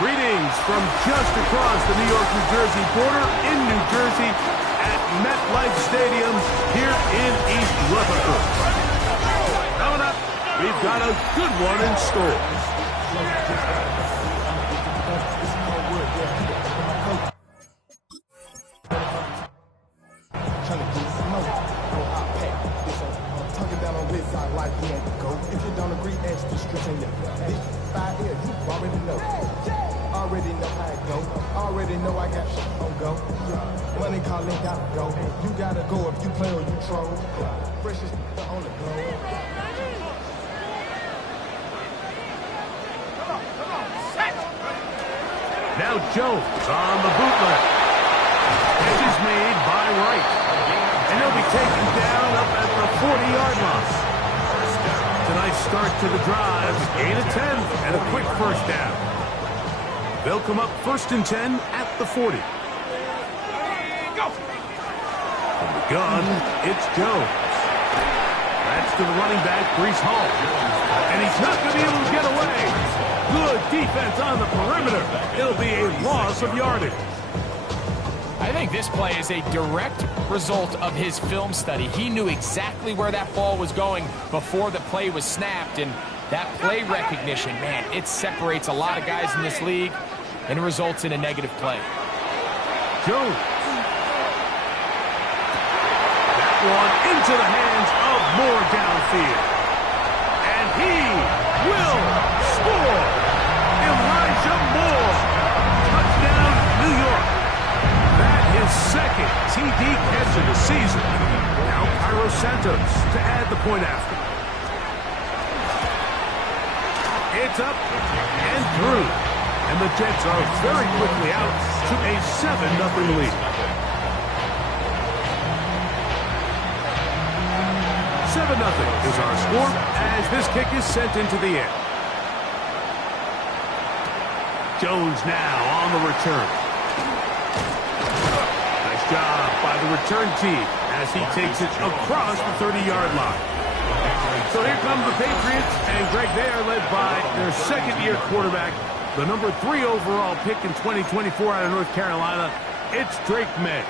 Greetings from just across the New York-New Jersey border in New Jersey at MetLife Stadium here in East Rutherford. Coming up, we've got a good one in store. If you don't agree, ask the streets in your big 5 years, you already know. Already know how it go. Already know I got shit on go. Money calling, gotta go. You gotta go if you play or you troll. Freshest on the go. Now Jones on the bootleg. Catch is made by Wright. And he'll be taken down up at the 40-yard line. A nice start to the drive, gain of 10, and a quick first down. They'll come up 1st and 10 at the 40. From the gun, it's Jones. That's to the running back, Breece Hall. And he's not going to be able to get away. Good defense on the perimeter. It'll be a loss of yardage. I think this play is a direct result of his film study. He knew exactly where that ball was going before the play was snapped, and that play recognition, man, it separates a lot of guys in this league and it results in a negative play. Jones. That one into the hands of Moore downfield. And he will score. Elijah Moore. Touchdown, New York. His second TD catch of the season. Now Cairo Santos to add the point after. It's up and through. And the Jets are very quickly out to a 7-0 lead. 7-0 is our score as this kick is sent into the air. Jones now on the return. Job by the return team as he takes it across the 30-yard line. So here come the Patriots, and Greg, they are led by their second-year quarterback, the number 3 overall pick in 2024 out of North Carolina. It's Drake May.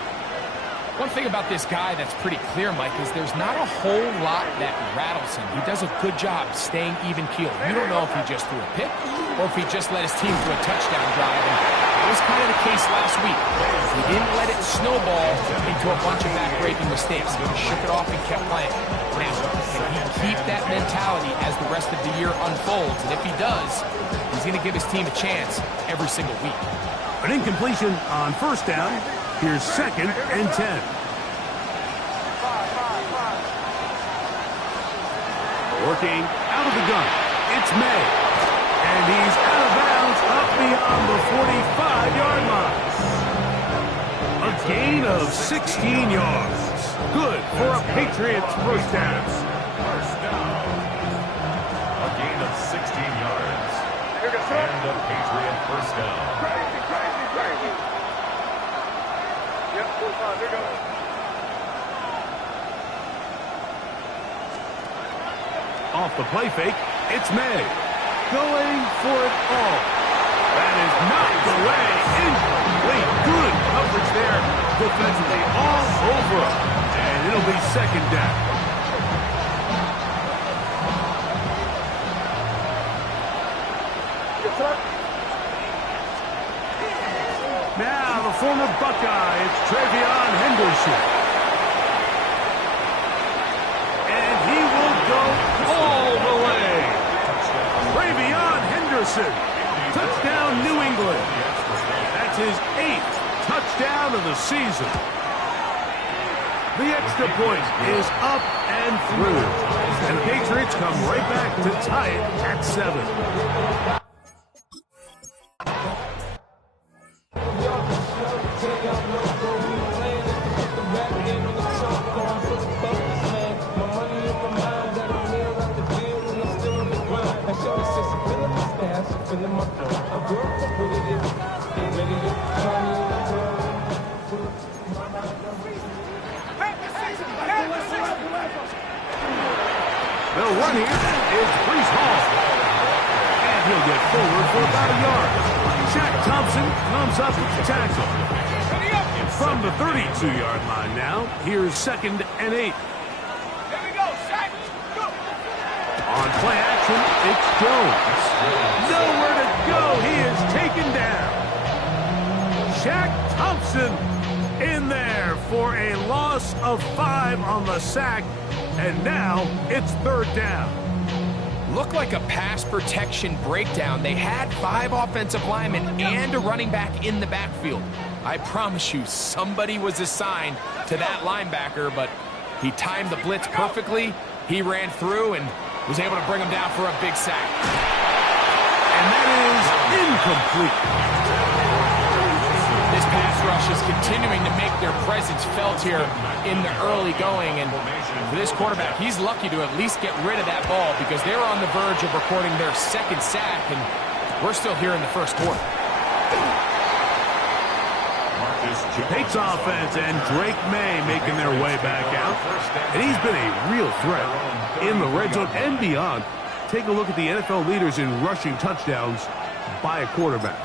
One thing about this guy that's pretty clear, Mike, is there's not a whole lot that rattles him. He does a good job staying even-keeled. You don't know if he just threw a pick or if he just led his team to a touchdown drive. And that was kind of the case last week. He didn't let it snowball into a bunch of back-breaking mistakes. He just shook it off and kept playing. Now, can he keep that mentality as the rest of the year unfolds? And if he does, he's going to give his team a chance every single week. An incompletion on first down. Here's 2nd and 10. Working out of the gun. It's May. And he's out of bounds up beyond the 45-yard line. A gain of 16 yards. Good for a Patriots first down. A gain of 16 yards. And a Patriot first down. Crazy. Yep, 45, here goes. Off the play fake, it's May. Going for it all. That is knocked away. Incomplete. Good coverage there. Defensively all over. And it'll be 2nd down. Now the former Buckeye, it's Travion Henderson. And he will go all the way. Travion Henderson. Touchdown, New England. That's his 8th touchdown of the season. The extra point is up and through. And the Patriots come right back to tie it at 7. run here is Breece Hall. And he'll get forward for about a yard. Shaq Thompson comes up with the tackle. From the 32-yard line now, here's 2nd and 8. On play action, it's Jones. Nowhere to go. He is taken down. Shaq Thompson in there for a loss of 5 on the sack. And now it's 3rd down. Looked like a pass protection breakdown. They had 5 offensive linemen and a running back in the backfield. I promise you, somebody was assigned to that linebacker, but he timed the blitz perfectly. He ran through and was able to bring him down for a big sack. And that is incomplete. This pass rush is continuing to make their presence felt here in the early going. And for this quarterback, he's lucky to at least get rid of that ball because they're on the verge of recording their 2nd sack, and we're still here in the 1st quarter. Pates offense and Drake May making their way back out. And he's been a real threat in the red zone and beyond. Take a look at the NFL leaders in rushing touchdowns by a quarterback.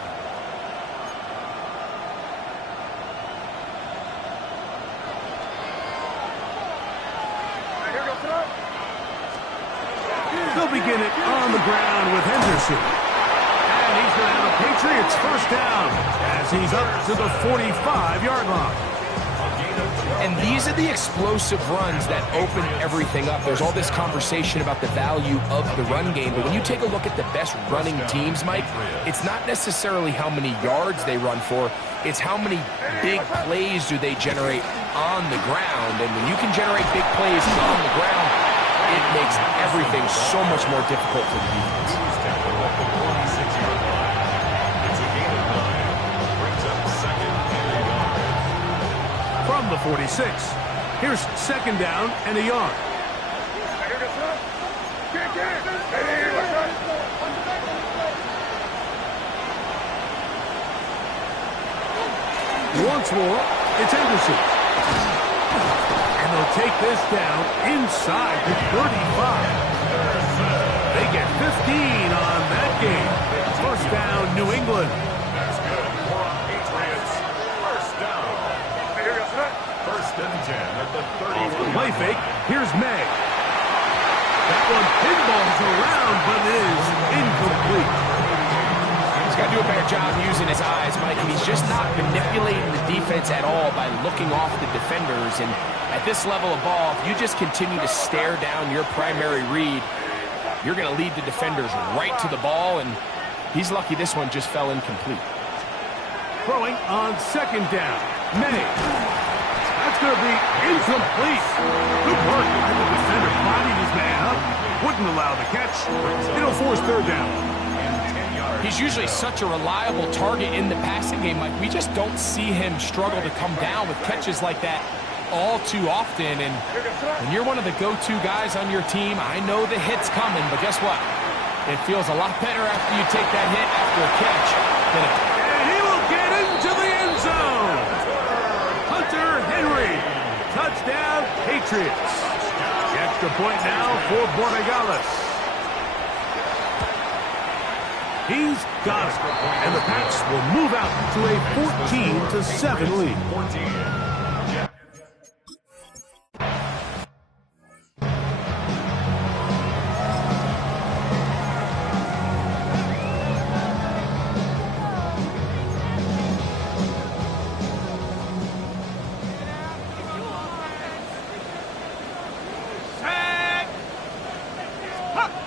They'll begin it on the ground with Henderson. And he's going to have a Patriots 1st down as he's up to the 45-yard line. And these are the explosive runs that open everything up. There's all this conversation about the value of the run game, but when you take a look at the best running teams, Mike, it's not necessarily how many yards they run for, it's how many big plays do they generate on the ground. And when you can generate big plays on the ground, it makes everything so much more difficult for the defense. From the 46, here's 2nd down and a yard. Once more, it's Henderson. And they'll take this down inside the 35. They get 15 on that game. 1st down, New England. That's good for Patriots. 1st down. 1st and 10 at the 31. Play fake. Here's May. That one pinballs around, but is incomplete. He's got to do a better job using his eyes, Mike, and he's just not manipulating the defense at all by looking off the defenders. And at this level of ball, if you just continue to stare down your primary read, you're going to lead the defenders right to the ball, and he's lucky this one just fell incomplete. Throwing on 2nd down. May. That's going to be incomplete. Good work. The defender bodied his man up. Wouldn't allow the catch. It'll force 3rd down. He's usually such a reliable target in the passing game, Mike. We just don't see him struggle to come down with catches like that all too often. And when you're one of the go-to guys on your team, I know the hit's coming, but guess what? It feels a lot better after you take that hit after a catch than a... And he will get into the end zone. Hunter Henry. Touchdown, Patriots. The extra point now for Borregales. He's got it. And the Pats will move out to a 14-7 lead. 14.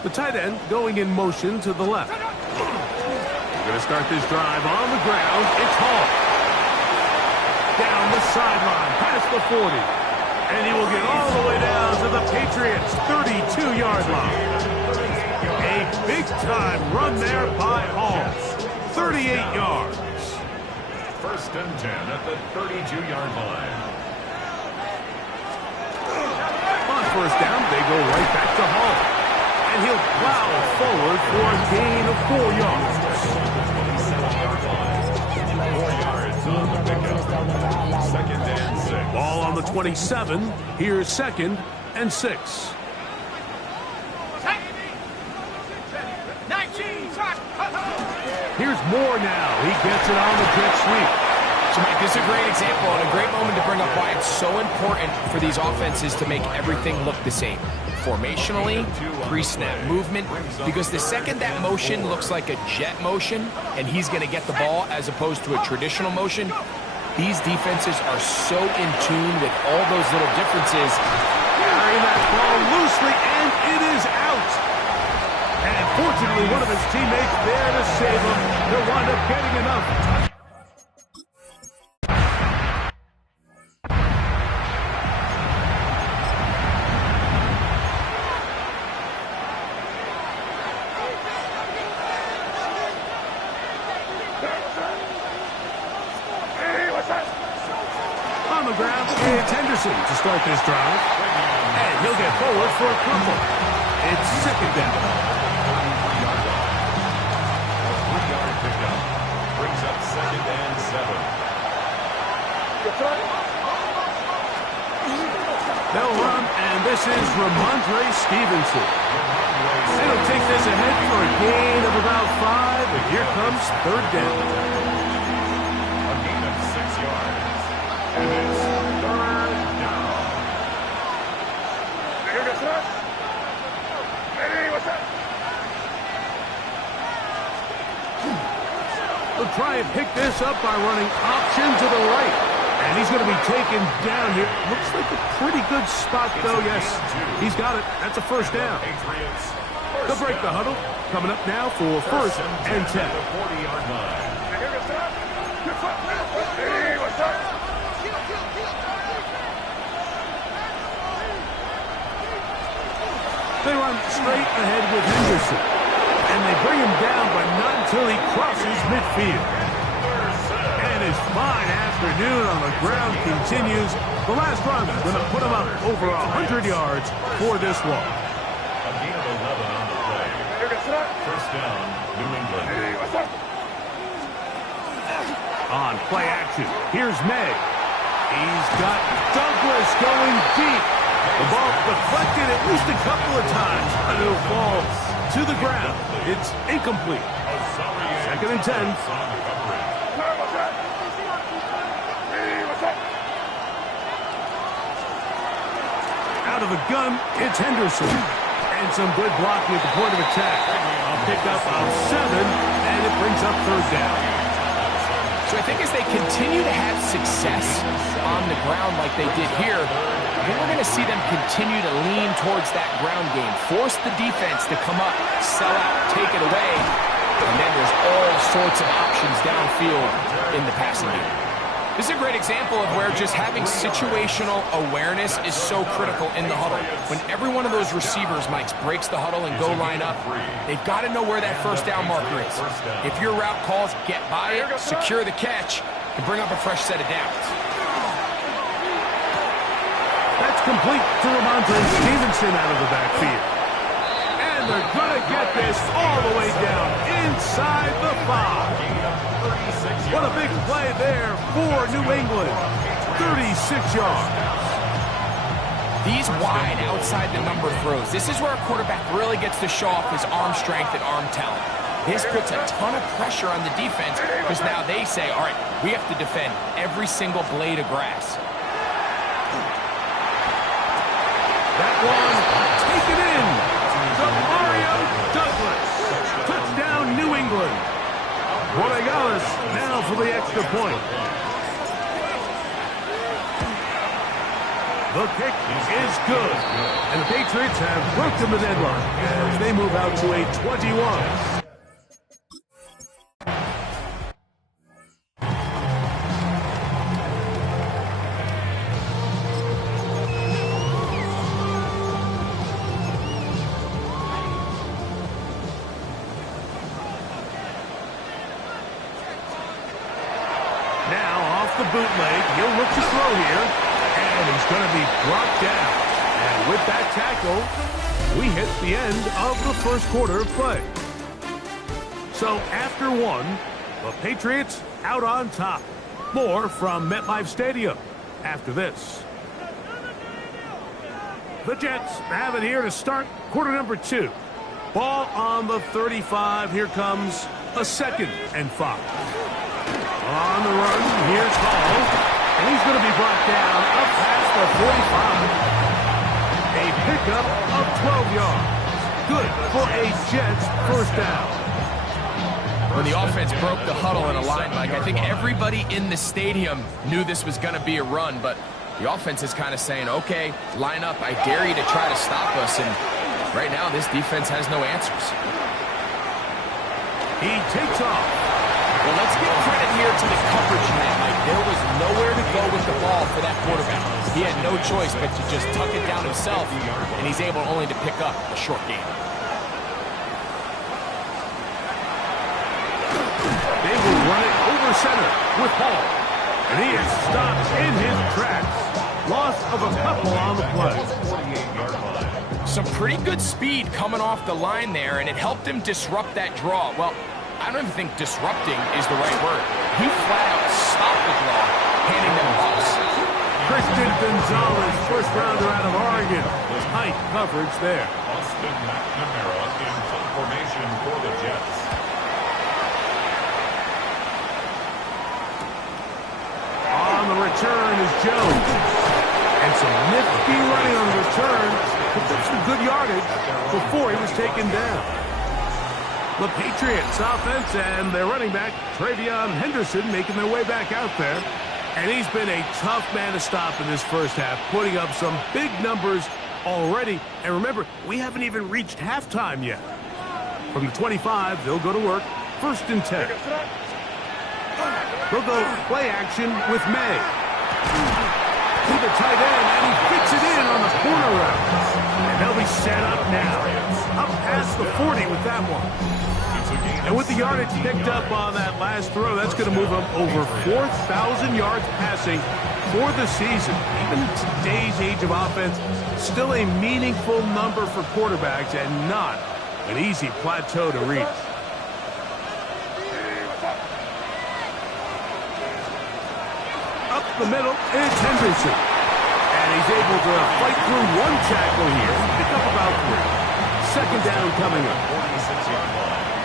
The tight end going in motion to the left. We're going to start this drive on the ground. It's Hall. Down the sideline, past the 40. And he will get all the way down to the Patriots' 32-yard line. A big-time run there by Hall. 38 yards. 1st and 10 at the 32-yard line. On 1st down, they go right back to Hall. And he'll plow forward for a gain of 4 yards. 4 yards on the pickup. 2nd and 6. Ball on the 27. Here's 2nd and 6. more now. He gets it on the jet sweep. So, Mike, this is a great example and a great moment to bring up why it's so important for these offenses to make everything look the same. Formationally, pre-snap movement, because the second that motion looks like a jet motion and he's going to get the ball as opposed to a traditional motion, these defenses are so in tune with all those little differences. Carrying that ball loosely, and it is out. And fortunately, one of his teammates there to save him. He'll wind up getting enough. On the ground, it's Henderson to start this drive. And he'll get forward for a couple. It's second down. Three-yard pickup. Brings up 2nd and 7. They'll run, and this is Ramondre Stevenson. They'll take this ahead for a gain of about 5, and here comes 3rd down. A gain of 6 yards. And it's 3rd down. They'll try and pick this up by running option to the right. And he's going to be taken down here. Looks like a pretty good spot, though. Yes, he's got it. That's a 1st down. Patriots. They'll break the huddle. Coming up now for 1st and 10. The 40-yard line. They run straight ahead with Henderson. And they bring him down, but not until he crosses midfield. And his fine afternoon on the ground continues. The last run is going to put him up over 100 yards for this one. A gain of 11 on the play. 1st down, New England. On play action, here's May. He's got Douglas going deep. The ball deflected at least a couple of times, and it'll fall to the ground. It's incomplete. 2nd and 10. Out of the gun, it's Henderson. And some good blocking at the point of attack. A pickup of 7, and it brings up 3rd down. So I think as they continue to have success on the ground like they did here, I think we're going to see them continue to lean towards that ground game, force the defense to come up, sell out, take it away, and then there's all sorts of options downfield in the passing game. This is a great example of where just having situational awareness is so critical in the huddle. When every one of those receivers, Mike, breaks the huddle and go line up, they've got to know where that 1st down marker is. If your route calls, get by it, secure the catch, and bring up a fresh set of downs. That's complete to Ramondre Stevenson out of the backfield. And they're going to get this all the way down inside the 5. What a big play there for New England. 36 yards. These wide outside the number throws, this is where a quarterback really gets to show off his arm strength and arm talent. This puts a ton of pressure on the defense because now they say, all right, we have to defend every single blade of grass. That one taken in to Mario Douglas. Touchdown, New England. Borregales now for the extra point. The kick is good. And the Patriots have broken the deadline as they move out to a 21. The bootleg, he'll look to throw here, and he's going to be brought down. And with that tackle, we hit the end of the 1st quarter of play. So after 1, the Patriots out on top. More from MetLife Stadium after this. The Jets have it here to start quarter number 2. Ball on the 35. Here comes a 2nd and 5. On the run, here's Hall. And he's going to be brought down up past the 45. A pickup of 12 yards. Good for a Jets first down. When the offense broke the huddle in a line, Mike, I think everybody in the stadium knew this was going to be a run, but the offense is kind of saying, okay, line up, I dare you to try to stop us, and right now this defense has no answers. He takes off. Well, let's give credit here to the coverage unit, Mike. There was nowhere to go with the ball for that quarterback. He had no choice but to just tuck it down himself, and he's able only to pick up a short gain. They will run it over center with Hall. And he is stopped in his tracks. Loss of a couple on the play. Some pretty good speed coming off the line there, and it helped him disrupt that draw. Well, I don't even think disrupting is the right word. He flat out stopped the draw, handing them a loss. Christian Gonzalez, first rounder out of Oregon. Tight coverage there. Austin McNamara in tight formation for the Jets. On the return is Jones. And some nifty running on the return. Picked up some good yardage before he was taken down. The Patriots offense and their running back, Travion Henderson, making their way back out there. And he's been a tough man to stop in this first half, putting up some big numbers already. And remember, we haven't even reached halftime yet. From the 25, they'll go to work. 1st and 10. They'll go play action with May. To the tight end, and he fits it in on the corner route. And they'll be set up now. Up past the 40 with that one. And with the yardage picked up on that last throw, that's going to move them over 4,000 yards passing for the season. Even in today's age of offense, still a meaningful number for quarterbacks and not an easy plateau to reach. Up the middle, it's Henderson. And he's able to fight through one tackle here. Pick up about 3. 2nd down coming up. 46-yard line.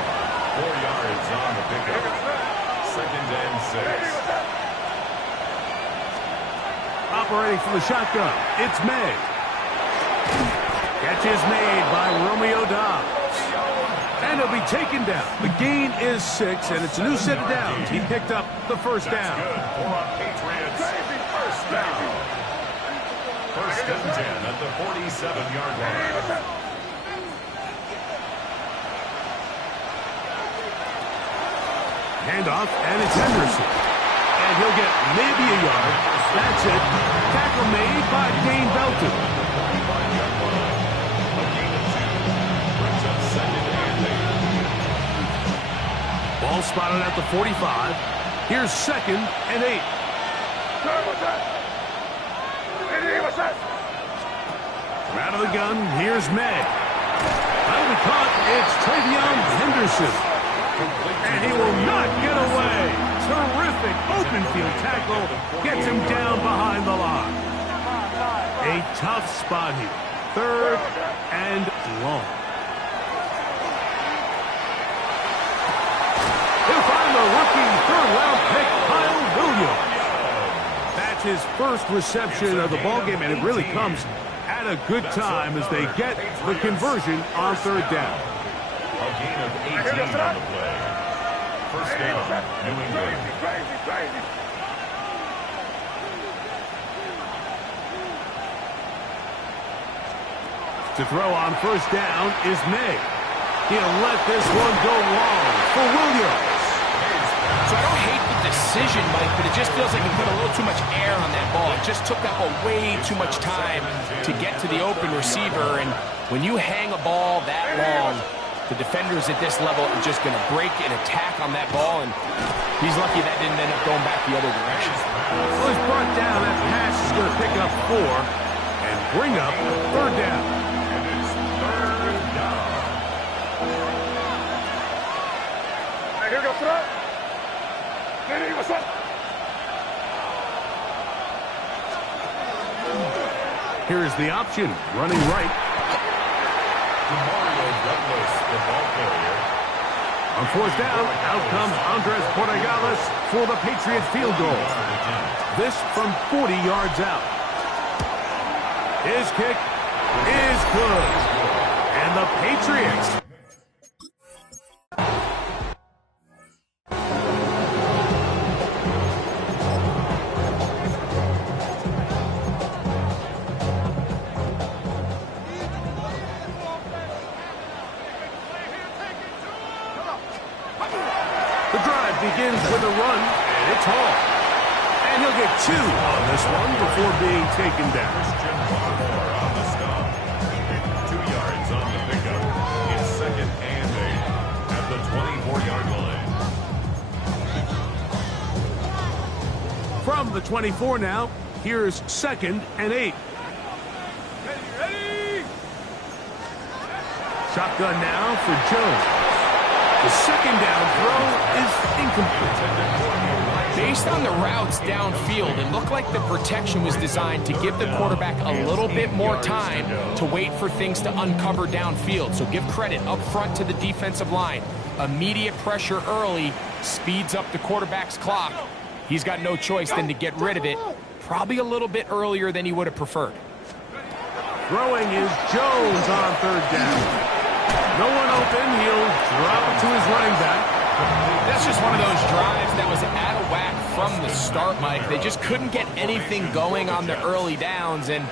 4 yards on the pickup. 2nd and 6. Operating from the shotgun, it's May. Catch is made by Romeo Doubs. And he'll be taken down. The gain is 6, and it's a new set of downs. He picked up the first down. Good for a Patriots. First down. 1st and 10 at the 47-yard line. Handoff, and it's Henderson. And he'll get maybe a yard. That's it. Tackle made by Dane Belton. Ball spotted at the 45. Here's 2nd and 8. Out of the gun, here's May. That'll be caught. It's Travion Henderson. And he will not get away. Terrific open field tackle. Gets him down behind the line. A tough spot here. 3rd and long. He'll find the rookie 3rd-round pick, Kyle Williams. That's his first reception of the ballgame, and it really comes at a good time as they get the conversion on 3rd down. A gain of 18 on the play. First down, New England. To throw on 1st down is May. He'll let this one go long for Williams. So I don't hate the decision, Mike, but it just feels like he put a little too much air on that ball. It just took up way too much time to get to the open receiver, and when you hang a ball that long, the defenders at this level are just going to break and attack on that ball, and he's lucky that didn't end up going back the other direction. Well, he's brought down. That pass is going to pick up 4 and bring up 3rd down. And it's 3rd down. Here's the option, running right. Demario Douglas, the ball carrier. On fourth down, out comes Andres Borregales for the Patriots field goal. This from 40 yards out. His kick is good. And the Patriots begins with a run, and it's Hall. And he'll get 2 on this one before being taken down. Christian Barmore on the stop. 2 yards on the pickup. It's 2nd and 8 at the 24-yard line. From the 24 now, here's 2nd and 8. Ready? Shotgun now for Jones. The second down throw is incomplete. Based on the routes downfield, it looked like the protection was designed to give the quarterback a little bit more time to wait for things to uncover downfield. So give credit up front to the defensive line. Immediate pressure early speeds up the quarterback's clock. He's got no choice than to get rid of it, probably a little bit earlier than he would have preferred. Throwing is Jones on 3rd down. No one open. He'll drop it to his running back. That's just one of those drives that was out of whack from the start, Mike. They just couldn't get anything going on the early downs, and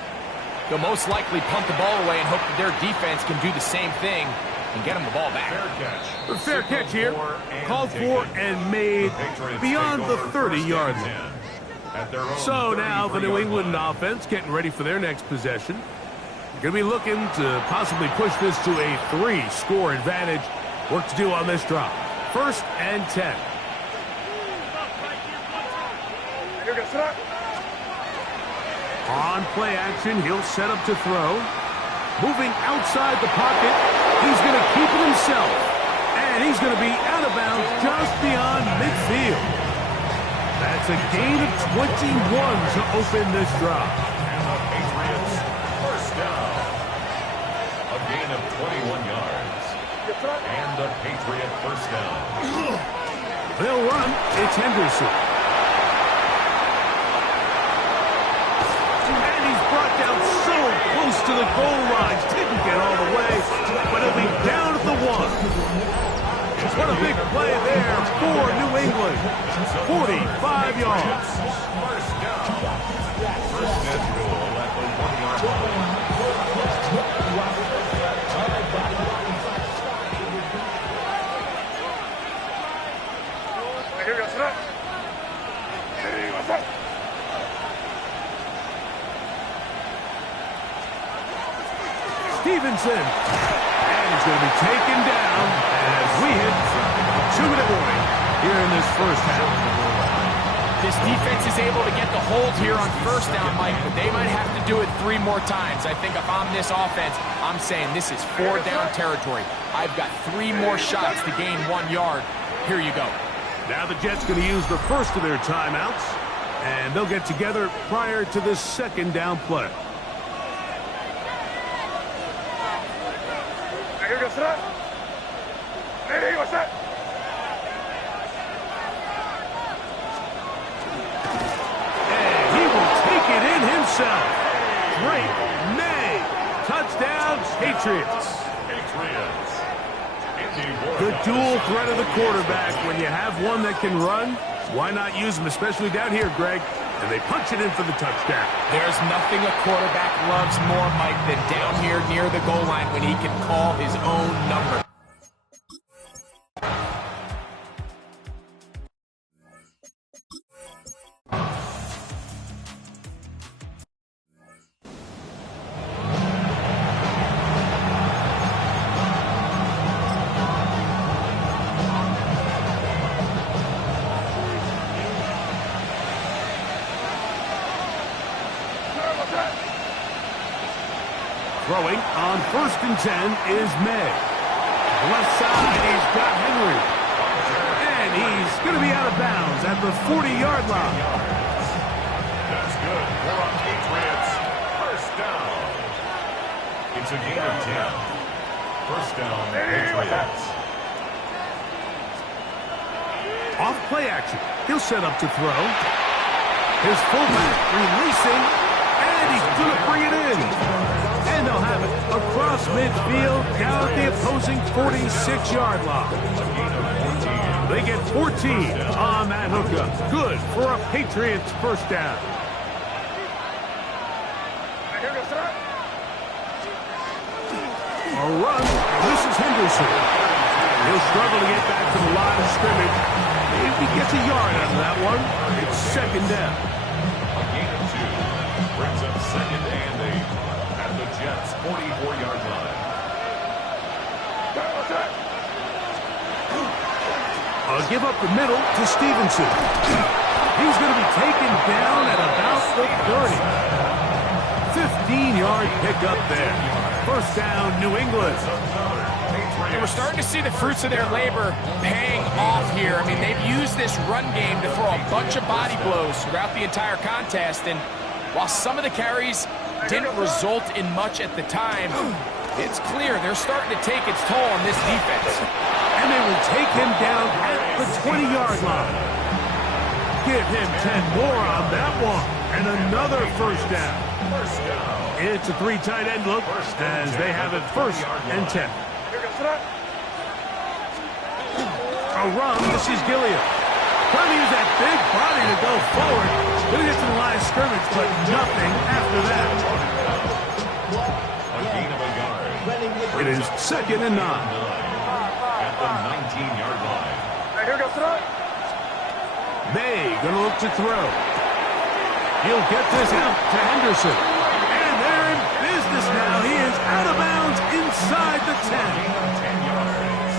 they'll most likely punt the ball away and hope that their defense can do the same thing and get them the ball back. A fair catch here. Called for and made beyond the 30-yard line. So now the New England offense getting ready for their next possession. Going to be looking to possibly push this to a 3-score advantage. Work to do on this drop. 1st and 10. On play action, he'll set up to throw. Moving outside the pocket, he's going to keep it himself. And he's going to be out of bounds just beyond midfield. That's a gain of 21 to open this drop. And the Patriots, first down. A gain of 21 yards. And the Patriot first down. They'll run. It's Henderson. And he's brought down so close to the goal line. Didn't get all the way, but he'll be down at the 1. What a big play there for New England. 45 yards. First down. First and goal at the 1-yard line. Stevenson. And he's going to be taken down as we hit 2-minute warning here in this first half. This defense is able to get the hold here on first down, Mike, but they might have to do it 3 more times. I think if I'm this offense, I'm saying this is 4-down territory. I've got 3 more shots to gain 1 yard. Here you go. Now the Jets going to use the first of their timeouts, and they'll get together prior to this 2nd down play. And he will take it in himself. Drake May. Touchdown, Patriots. Good dual threat of the quarterback. When you have one that can run, why not use him, especially down here, Greg? And they punch it in for the touchdown. There's nothing a quarterback loves more, Mike, than down here near the goal line when he can call his own number. Throwing on 1st and 10 is May. Left side, he's got Henry. And he's going to be out of bounds at the 40-yard line. That's good for the Patriots. First down. It's a gain of 10. First down, Patriots. Off play action. He'll set up to throw. His fullback releasing, and he's going to bring it in. And they'll have it across midfield down at the opposing 46-yard line. They get 14 on that hookup. Good for a Patriots first down. A run. This is Henderson. He'll struggle to get back to the line of scrimmage. If he gets a yard out of that one, it's second down. A gain of 2 brings up second and 8 at the Jets' 44-yard line. A give up the middle to Stevenson. He's going to be taken down at about the 30. 15-yard pickup there. First down, New England. And we're starting to see the fruits of their labor paying off here. I mean, they've used this run game to throw a bunch of body blows throughout the entire contest. And while some of the carries didn't result in much at the time, it's clear they're starting to take its toll on this defense. And they will take him down at the 20-yard line. Give him 10 more on that one. And another first down. It's a 3 tight end look as they have it first and 10. A run. This is Gilliam. Trying to use that big body to go forward. Going to get to the line of scrimmage, but nothing after that. A gain of a yard. It is second and 9. At the 19-yard line. May going to look to throw. He'll get this out to Henderson. And they're in business now. He is out of bounds inside the 10.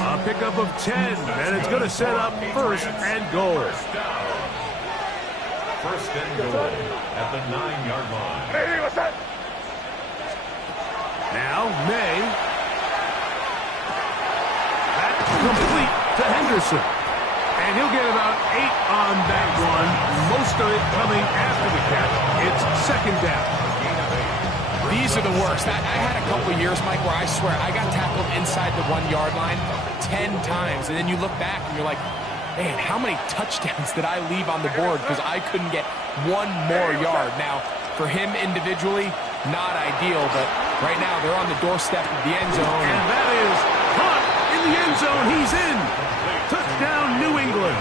A pickup of 10, and it's going to set up first and goal. First and goal at the 9-yard line. Now, May. That's complete to Henderson. And he'll get about 8 on that one. Most of it coming after the catch. It's second down. These are the worst. I had a couple of years, Mike, where I swear I got tackled inside the 1-yard line 10 times. And then you look back and you're like, man, how many touchdowns did I leave on the board because I couldn't get one more yard? Now, for him individually, not ideal, but right now they're on the doorstep of the end zone. And that is caught in the end zone. He's in. Touchdown, New England.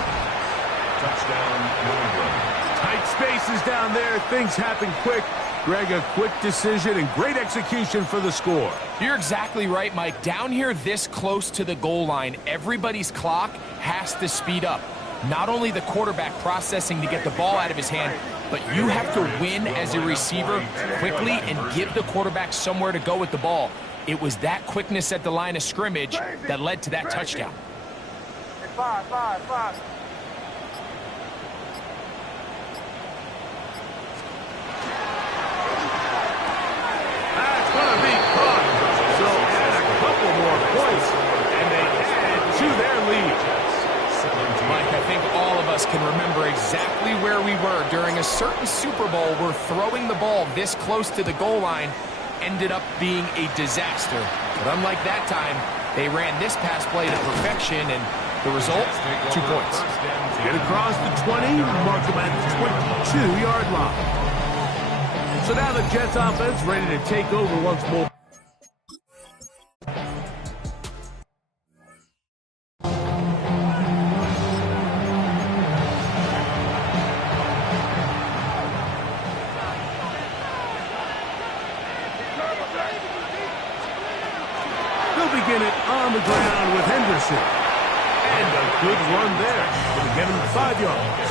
Touchdown, New England. Tight spaces down there. Things happen quick. Greg, a quick decision and great execution for the score. You're exactly right, Mike. Down here this close to the goal line, everybody's clock has to speed up. Not only the quarterback processing to get the ball out of his hand, but you have to win as a receiver quickly and give the quarterback somewhere to go with the ball. It was that quickness at the line of scrimmage that led to that touchdown. 5. That's going to be caught. So add a couple more points, and they add to their lead. Mike, I think all of us can remember exactly where we were during a certain Super Bowl where throwing the ball this close to the goal line ended up being a disaster. But unlike that time, they ran this pass play to perfection, and the result, 2 points. Get across the 20, mark them at the 22-yard line. So now the Jets offense ready to take over once more. They'll begin it on the ground with Henderson. And a good run there. Going to get him 5 yards.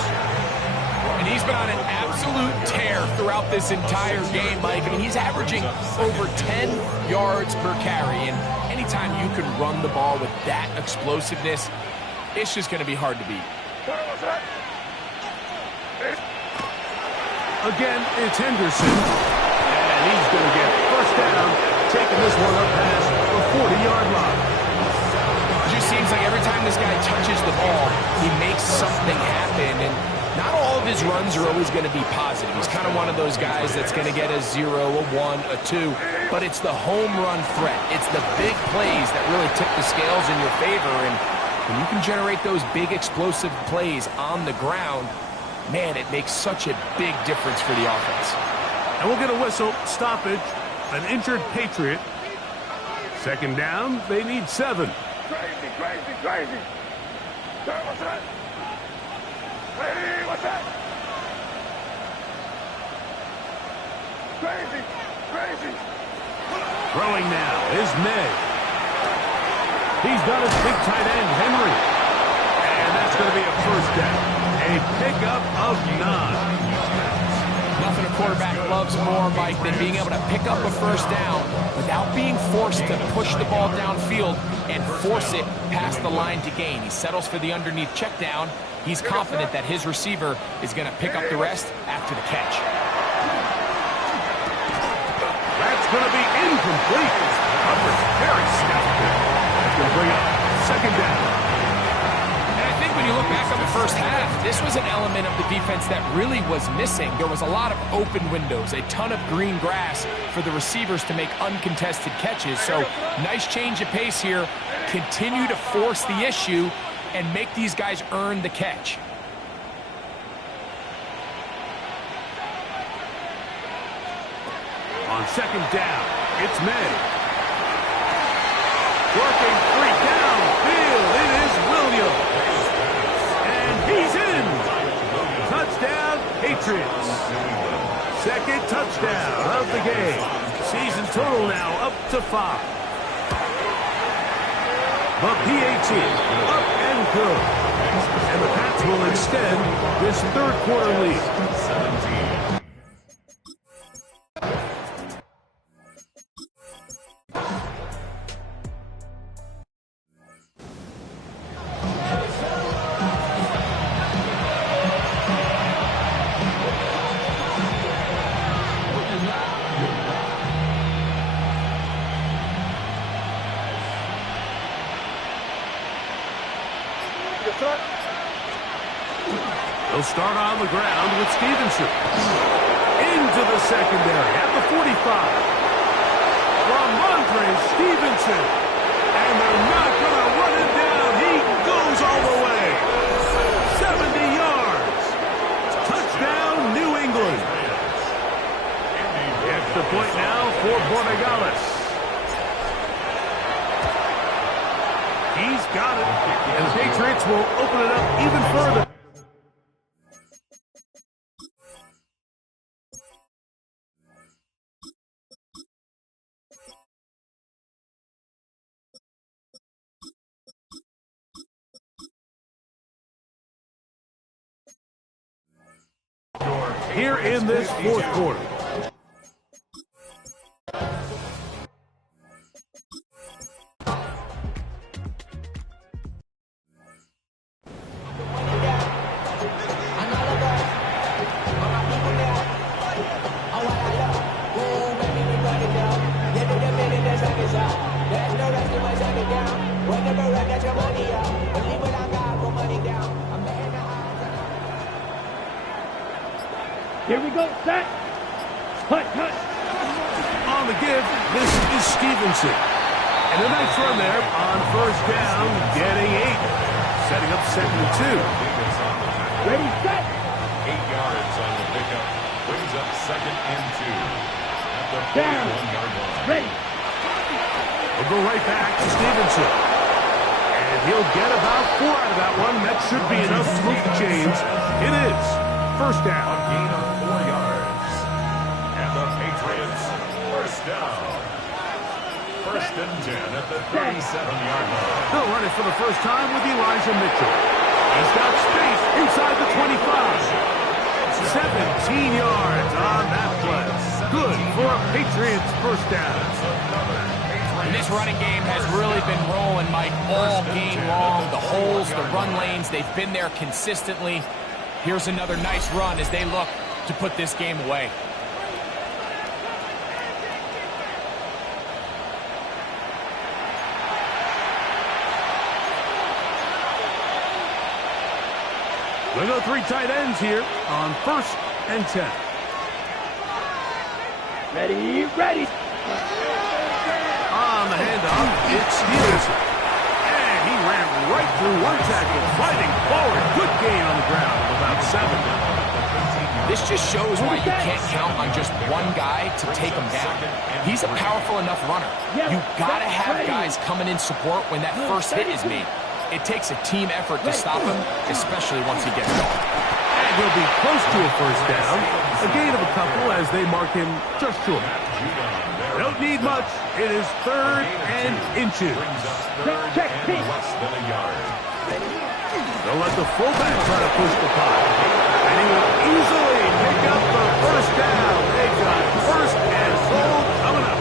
And he's been on an absolute tear throughout this entire game, Mike. I mean, he's averaging over 10 yards per carry. And anytime you can run the ball with that explosiveness, it's just going to be hard to beat. Again, it's Henderson. And he's going to get first down, taking this one up past the 40-yard line. It just seems like every time this guy touches the ball, he makes something happen. And not all of his runs are always going to be positive. He's kind of one of those guys that's going to get a 0, a 1, a 2. but it's the home run threat. It's the big plays that really tip the scales in your favor, and when you can generate those big explosive plays on the ground, man, it makes such a big difference for the offense. And we'll get a whistle, stoppage, an injured Patriot. Second down, they need 7. Crazy, crazy, crazy. Sir, what's that? Hey, what's that? Crazy, crazy. Throwing now is May. He's got his big tight end, Henry. And that's going to be a first down. A pickup of 9. Nothing a quarterback loves more, Mike, than being able to pick up a first down without being forced to push the ball downfield and force it past the line to gain. He settles for the underneath check down. He's confident that his receiver is going to pick up the rest after the catch. That's going to be incomplete. Coverage very stout there. That's going to bring up second down. And I think when you look back on the first half, this was an element of the defense that really was missing. There was a lot of open windows, a ton of green grass for the receivers to make uncontested catches. So nice change of pace here. Continue to force the issue and make these guys earn the catch. On second down, it's May. Working 3 downfield, it is Williams. And he's in. Touchdown, Patriots. Second touchdown of the game. Season total now up to 5. The PAT up and good. And the Pats will extend this third quarter lead. 17. They'll start on the ground with Stevenson. Into the secondary at the 45. Ramondre Stevenson. And they're not going to run him down. He goes all the way. 70 yards. Touchdown, New England. Extra point now for Borregales. He's got it. And the Patriots will open it up even further. Here in this fourth quarter. Here we go, set. Cut. On the give, this is Stevenson. And a nice run there on first down, getting 8. Setting up second and 2. Ready, set. 8 yards on the pickup. Brings up second and 2. At the 41-yard line. Ready. We'll go right back to Stevenson. And he'll get about 4 out of that one. That should be enough to move the chains. It is. First down. A gain of 4 yards. And the Patriots, first down. First and 10 at the 37-yard line. They'll run it for the first time with Elijah Mitchell. He's got space inside the 25. 17 yards on that play. Good for a Patriots first down. And this running game has really been rolling, Mike, all game long. The holes, the run lanes, they've been there consistently. Here's another nice run as they look to put this game away. We'll go 3 tight ends here on first and 10. Ready. On the handoff, it's Stevenson. And he ran right through one tackle, fighting forward. Good gain on the ground of about 7. This just shows why you can't count on just one guy to take him down. He's a powerful enough runner. You gotta have guys coming in support when that first hit is made. It takes a team effort to stop him, especially once he gets going. And he'll be close to a first down. A gain of a couple as they mark him just short. Don't need much. It is 3rd and inches. Check team. Less than a yard. They'll let the fullback try to push the punt. And he will easily pick up the first down. They've got first and goal coming up.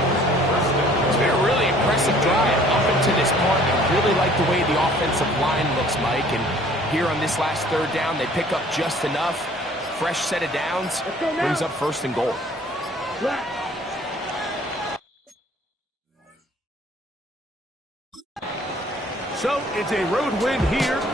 It's been a really impressive drive up until this point. I really like the way the offensive line looks, Mike. And here on this last 3rd down, they pick up just enough. Fresh set of downs brings up first and goal. So it's a road win here for